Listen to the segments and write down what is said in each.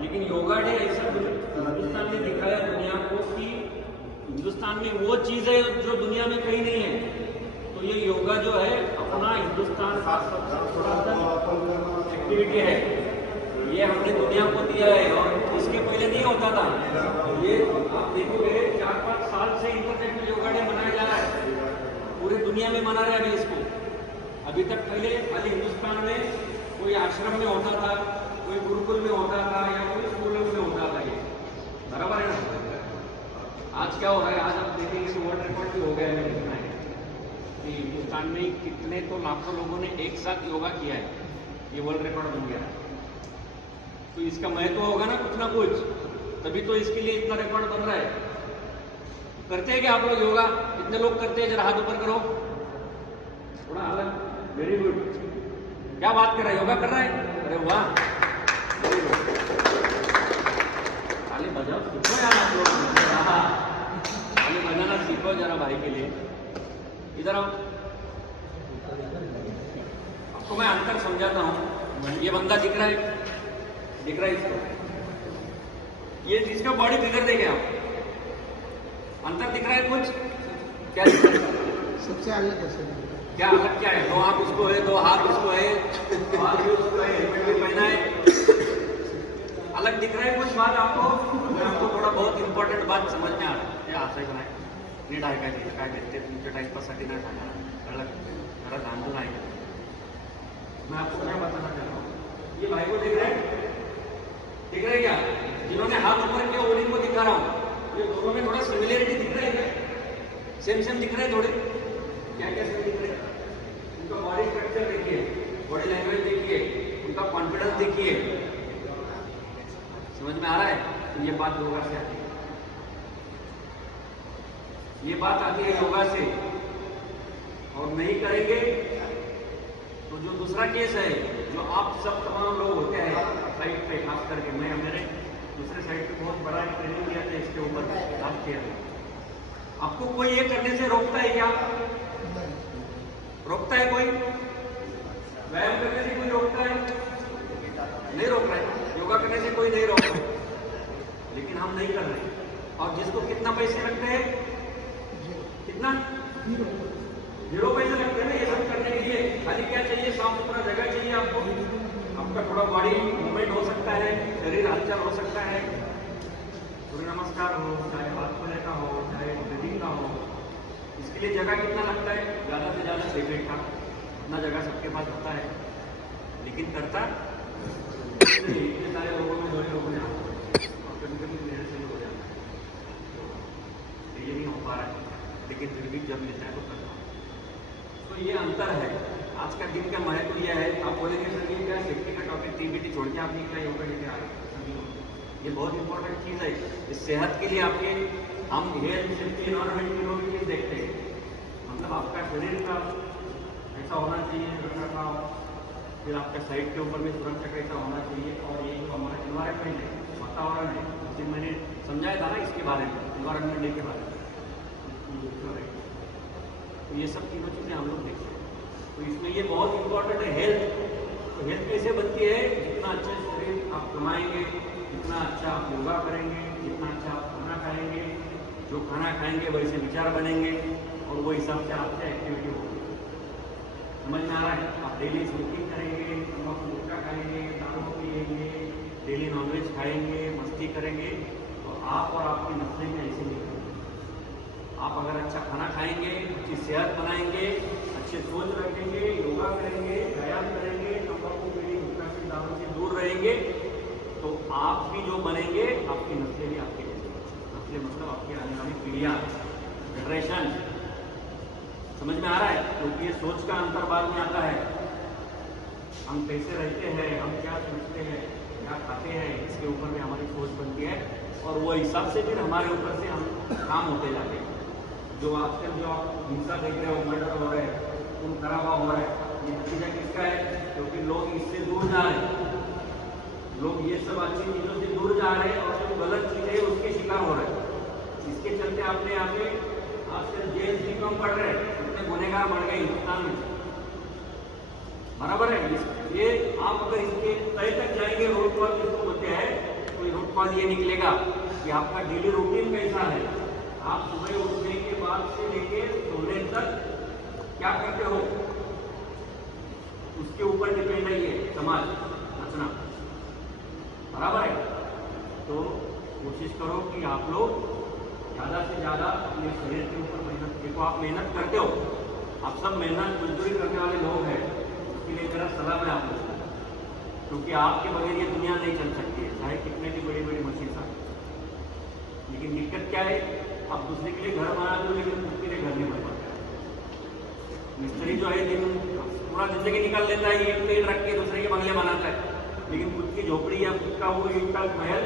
लेकिन योगा डे ऐसा हिंदुस्तान ने दिखाया दुनिया को कि हिंदुस्तान में वो चीज़ है जो दुनिया में कहीं नहीं है। तो ये योगा जो है अपना हिंदुस्तान का सबसे पुरातन एक्टिविटी है, ये हमने दुनिया को दिया है और इसके पहले नहीं होता था। ये आप देखोगे 4-5 साल से इंटरनेशनल योगा डे मनाया जा रहा है, पूरी दुनिया में मना रहे हैं इसको। अभी तक पहले खाली हिंदुस्तान में कोई आश्रम में होता था, कोई गुरुकुल में होता था या कोई स्कूलों में होता था। ये बराबर है ना? आज क्या हो रहा है, आज आप देखेंगे तो वर्ल्ड रिकॉर्ड भी हो गया है। देखना है कि हिंदुस्तान में कितने तो लाखों लोगों ने एक साथ योगा किया है, ये वर्ल्ड रिकॉर्ड बन गया है। तो इसका महत्व होगा ना कुछ, तभी तो इसके लिए इतना रिकॉर्ड बन रहा है। करते हैं क्या आप लोग योगा? कितने लोग करते हैं? जरा हाथ ऊपर करो, थोड़ा अलग। वेरी गुड, क्या बात कर रहा है, योगा कर रहा है? अरे वाह, वेरी गुड। ताली बजाओ, सीखो यार आप लोग, ताली बजाना सीखो जरा भाई के लिए। इधर आओ, आपको मैं अंतर समझाता हूँ। ये बंदा दिख रहा है, दिख रहा है इसको, ये जिसका बॉडी फिगर देखे आप, अंतर दिख रहा है कुछ? क्या दिख रहा है? सबसे अलग कैसे? क्या अलग क्या है? 2 आंख उसको है, 2 हाथ उसको है, हाथ भी उसको है, हेलमेट भी पहना है। अलग दिख रहा है कुछ बात आपको? मैं आपको थोडा बहुत इम्पॉर्टंट बात समझ में आला. हे असायचं नाही, नीट ऐकायचं. काय भेटते तुमच्या टाइमपाससाठी नाही सांगणार, कळलं? जरा जाणून ऐका. मैं आपको क्या बताना चाह रहा हूँ, ये भाई को देख रहे हैं? दिख रहा है क्या? जिन्होंने हाथ ऊपर किया उन्हीं को दिखा रहा हूँ. ये दोनों में थोड़ा सिमिलरिटी दिख रहा है क्या? सेम दिख रहे हैं थोड़े? क्या क्या सेम दिख रहे हैं? उनका बॉडी स्ट्रक्चर देखिए, बॉडी लैंग्वेज देखिए, उनका कॉन्फिडेंस देखिए. समझ में आ रहा है? तो ये बात योगा से आती है, ये बात आती है योगा से. और नहीं करेंगे तो जो दूसरा केस है, जो आप सब तमाम लोग होते हैं साइड पे, खास करके मैं मेरे दूसरे साइड पे बहुत बड़ा ट्रेनिंग किया था इसके ऊपर लास्ट ईयर. आपको कोई ये करने से रोकता है क्या? रोकता है कोई? व्यायाम करने से कोई रोकता है? नहीं रोक रहा है. योगा करने से कोई नहीं रोक रहा है, लेकिन हम नहीं कर रहे. और जिसको कितना पैसे लगते हैं, कितना 0 पैसे लगते हैं ना ये सब करने के लिए. खाली क्या चाहिए? साफ सुथरा जगह चाहिए आपको, आपका थोड़ा बॉडी मूवमेंट हो सकता है, शरीर हलचल हो सकता है, सूर्य नमस्कार हो, चाहे हाथ खोले का हो, चाहे ब्रीदिंग का हो. इसके लिए जगह कितना लगता है? ज़्यादा से ज़्यादा 6 फीट का. इतना जगह सबके पास होता है, लेकिन करता इतने सारे लोगों में 2 लोगों ने और कभी मेरे से हो जाता है. ये नहीं हो पा रहा है, लेकिन फिर भी जब मिलता है तो करता हूँ. तो ये अंतर है. आज का दिन का महत्व यह है. आप बोलेंगे सर ये क्या सेफ्टी का टॉपिक, टीबीटी छोड़ के आप निकला योगा लेके आ रहे हैं. ये बहुत इंपॉर्टेंट चीज़ है. इस सेहत के लिए आपके हम हेल्थ सेफ्टी एनवायरमेंट के लोग ये देखते हैं. मतलब आपका शरीर का ऐसा होना चाहिए रखरखाव, फिर आपका साइड के ऊपर में सुरक्षा कैसा होना चाहिए, और ये जो हमारा एनवायरमेंट है, वातावरण है, जिसे मैंने समझाया था ना इसके बारे में, एनवायरमेंट के बारे में. तो ये सब तीनों चीज़ें हम लोग देखते हैं. तो इसमें ये बहुत इंपॉर्टेंट है हेल्थ. तो हेल्थ कैसे बनती है? जितना अच्छा शरीर आप कमाएंगे, जितना अच्छा आप योगा करेंगे, जितना अच्छा आप खाना खाएंगे, जो खाना खाएंगे वैसे विचार बनेंगे, और वो हिसाब से आपसे एक्टिविटी होगी. समझ में आ रहा है? आप डेली स्मोकिंग करेंगे, तम्बाकू गुटखा खाएंगे, दारू पिएंगे, डेली नॉनवेज खाएंगे, मस्ती करेंगे, तो आप और आपकी नस्लें में ऐसे नहीं करेंगे. आप अगर अच्छा खाना खाएंगे, अच्छी सेहत बनाएंगे, अच्छे सोच रखेंगे, योगा करेंगे, व्यायाम करेंगे, तम्बाकू बीड़ी गुटखा से दारू से दूर रहेंगे, तो आप भी जो बनेंगे, आपकी नस्लें भी आपके जैसे. नस्लें मतलब आपकी आने वाली पीढ़ियाँ, जनरेशन. समझ में आ रहा है? क्योंकि ये सोच का अंतर बाद में आता है. हम कैसे रहते हैं, हम क्या सोचते हैं, क्या खाते हैं, इसके ऊपर में हमारी सोच बनती है, और वो हिसाब से फिर हमारे ऊपर से हम काम होते जाते हैं. जो आजकल जो आप हिंसा देख रहे हो, मर्डर हो रहे हैं, खून खराबा हो रहा है, ये नतीजा किसका है? क्योंकि लोग इससे दूर जा रहे हैं. लोग ये सब अच्छी चीज़ों से दूर जा रहे हैं और जो गलत चीज़ें हैं उसके शिकार हो रहे हैं. इसके चलते आपने यहाँ पे आजकल जेल भी कम पड़ रहे हैं, इतने गुनहगार बढ़ गए हिंदुस्तान में. बराबर है? ये आप अगर इसके तय तक जाएंगे, रोड पर जिसको बोलते हैं, बाद ये निकलेगा कि आपका डेली रूटीन कैसा है। आप सुबह उठने के बाद से लेके सोने तक क्या करते हो, उसके ऊपर डिपेंड है ये समाज रचना, बराबर है। तो कोशिश करो कि आप लोग ज़्यादा से ज़्यादा अपने शरीर के ऊपर मेहनत, देखो आप मेहनत करते हो, आप सब मेहनत मजदूरी करने वाले लोग हैं, उसके लिए मेरा सलाम है आप लोगों को, क्योंकि आपके बगैर ये दुनिया नहीं चल सकती है, चाहे कितने भी बड़ी बड़ी मशीन आए। लेकिन दिक्कत क्या है, आप दूसरे के लिए घर बना दो लेकिन खुद के लिए घर नहीं बन पाता। मिस्त्री जो है दिन पूरा जिंदगी निकाल लेता है, एक पेड़ रख के दूसरे के बंगले बनाता है, लेकिन खुद की झोपड़ी या खुद का वो ईंट का महल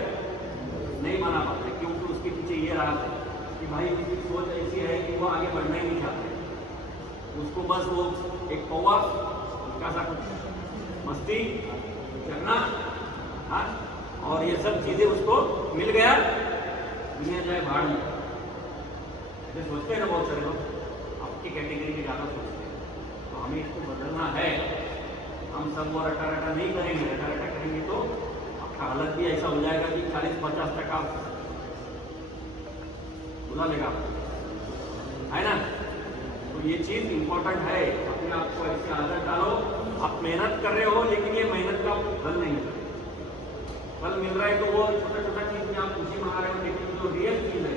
नहीं बना पाता, क्योंकि उसके पीछे ये रहा है कि भाई किसी की सोच ऐसी है कि वो आगे बढ़ना ही नहीं चाहते, उसको बस वो एक कौवा हल्का सा कुछ मस्ती करना, हाँ, और ये सब चीजें उसको मिल गया, दुनिया जाए भाड़ में। ऐसे सोचते हैं ना बहुत सारे लोग, आपकी कैटेगरी के ज़्यादा सोचते हैं, तो हमें इसको बदलना है। हम सब वो रटा रटा नहीं करेंगे, रटा रटा करेंगे तो आपका हालत भी ऐसा हो जाएगा कि 40-50% बुला लेगा, है ना। तो ये चीज़ इम्पोर्टेंट है, अपने आप को ऐसी आदत डालो, आप मेहनत कर रहे हो लेकिन ये मेहनत का आपको फल नहीं मिल रहा। फल मिल रहा है तो वो छोटा छोटा चीज़ में आप खुशी मना रहे हो, लेकिन जो रियल चीज़ है,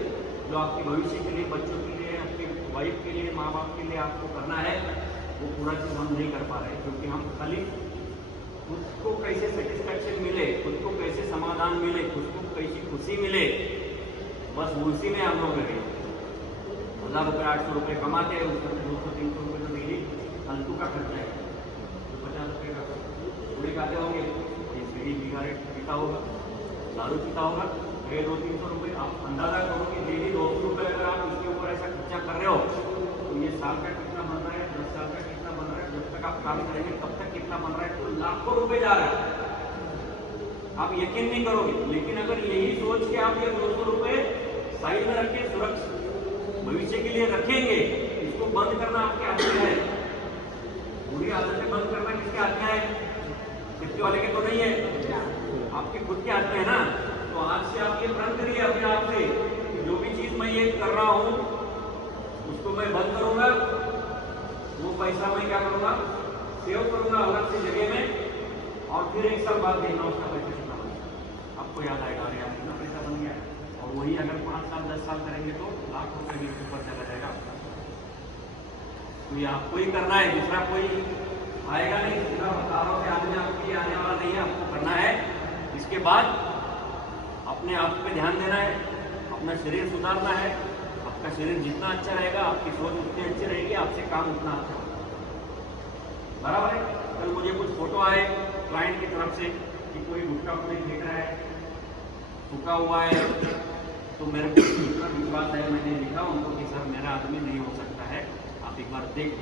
जो आपके भविष्य के लिए, बच्चों के लिए, आपके वाइफ के लिए, माँ बाप के लिए आपको करना है, वो पूरा चीज़ हम नहीं कर पा रहे, क्योंकि हम खाली खुद को कैसे सेटिस्फैक्शन मिले, खुद को कैसे समाधान मिले, खुद को कैसी खुशी मिले, बस उसी में हम लोग लगे। 1000 रुपये 800 रुपये कमाते हैं, उसमें 200-300 रुपये तो डेली फालतू का खर्चा है। तो 50 रुपये का पूरे खाते होंगे, सिगरेट पीता होगा, दारू पीता होगा, 200-300 रुपये। आप अंदाजा करो कि डेली 200 रुपये अगर आप इसके ऊपर ऐसा खर्चा कर रहे हो तो ये साल का कितना बन रहा है, 10 साल का कितना बन रहा है, जब तक आप काम करेंगे तब तक कितना बन रहा है, तो लाखों रुपए जा रहा है। आप यकीन नहीं करोगे, लेकिन अगर यही सोच के आप ये 200 रुपये साइड में रख के सुरक्षित भविष्य के लिए रखेंगे, इसको बंद करना आपके हाथ में है। बुरी आदतें बंद करना किसके हाथ में है, किसके वाले के तो नहीं है, आपके खुद के हाथ में है ना। तो आज से आप ये प्रण करिए अपने आप से कि जो भी चीज मैं ये कर रहा हूँ उसको मैं बंद करूंगा, वो पैसा मैं क्या करूंगा, सेव करूंगा अलग से जगह में, और फिर 1 साल बाद देखना उसका पैसा कितना बना, आपको याद आएगा अरे यार कितना पैसा बन गया। और वही अगर 5 साल 10 साल करेंगे तो लाख रुपए भी ऊपर चला जाएगा। तो ये आपको ही करना है, दूसरा कोई आएगा नहीं, दूसरा बता रहा हूँ कि आदमी आपके लिए आने वाला नहीं है, आपको करना है। इसके बाद अपने आप पे ध्यान देना है, अपना शरीर सुधारना है। आपका शरीर जितना अच्छा रहेगा, आपकी सोच उतनी अच्छी रहेगी, आपसे काम उतना अच्छा होगा, बराबर है। कल मुझे कुछ फोटो आए क्लाइंट की तरफ से कि कोई गुटखा पूरी फेंक रहा है, थूका हुआ है, तो मेरे को इतना विश्वास है, मैंने लिखा उनको कि सर मेरा आदमी नहीं हो सकता है, आप एक बार देख